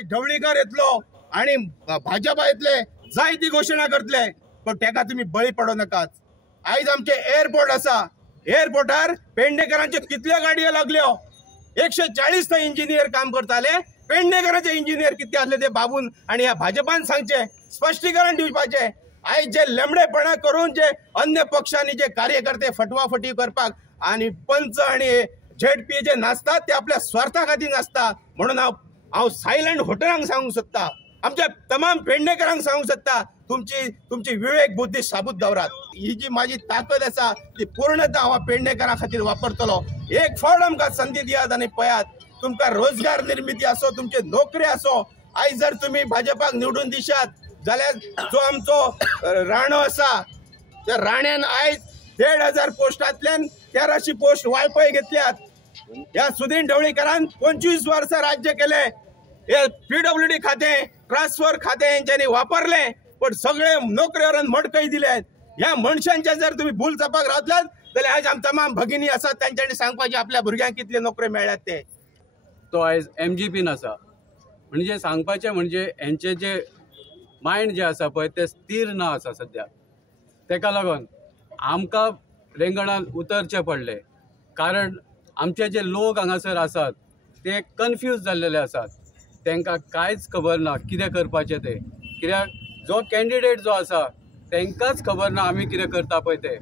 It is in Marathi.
आज ढवळीकर येतलो आणि भाजपा येतले जायती घोषणा करतले, पण तेका तुम्ही बळी पडो नकात। आयज आमचे एअरपोर्ट असा, एअरपोर्टार पेडणेकरांचे कितल्यो गाडयो लागल्यो, 140 थंय इंजिनियर काम करताले। पेडणेकरांचे इंजिनियर कितले असले ते बाबून आणि ह्या भाजपान सांगचे, स्पष्टीकरण दिवपाचे। आयज जे लेमडेपणा करून जे अन्य पक्षांनी जे कार्यकर्ते फटवाफटी करपाक आणि पंच आणि झेडपी जे नाचतात ते आपल्या स्वार्था खातीर नाचता, म्हणून हांव सायलंट होटलांक सांगूंक सोदता, आमच्या तमाम पेडणेकरांक सांगूंक सोदता, तुमची विवेक बुद्धी साबूत दवरात। ही जी माझी ताकद आसा ती पूर्णतः हांव पेडणेकरां खातीर वापरतलो। एक फावट आमकां संधी दियात आणि पळयात, तुमकां रोजगार निर्मिती असो, तुमचे नोकरी असो। आयज जर तुम्ही भाजपाक निवडून दिशात जाल्यार जो आमचो राणो असा त्या राण्यान आयज 1,500 पोस्टांतल्यान 1300 पोस्ट वायपय घेतल्यात। ह्या सुदीन ढवळीकरान 25 वर्सां राज्य केले। हे PWD खातें, ट्रान्सफर खातें हेंच्यांनी वापरले, पण सगळे नोकऱ्यावर मडकय दिल्यात। ह्या मनशांचे जर तुम्ही भूल चपाक रावतल्यात जाल्यार आयज आमच्या तमाम भगिनी आसात तांच्यांनी सांगपाचे आपल्या भुरग्यांक कितले नोकऱ्यो मेळ्ळ्यात ते। तो आयज MGPन आसा, म्हणजे सांगपाचें म्हणजे हेंचे जे मायंड जे आसा पळय ते स्थिर ना आसा सद्या। तेका लागून आमकां रिंगणात उतरचें पडलें, कारण आमचे जे लोक हांगासर आसात ते कन्फ्यूज जाल्लेले आसात। तांकां कांयच खबर ना कितें करपाचें तें, कित्याक जो कॅन्डिडेट जो आसा तांकांच खबर ना आमी कितें करता पळय ते।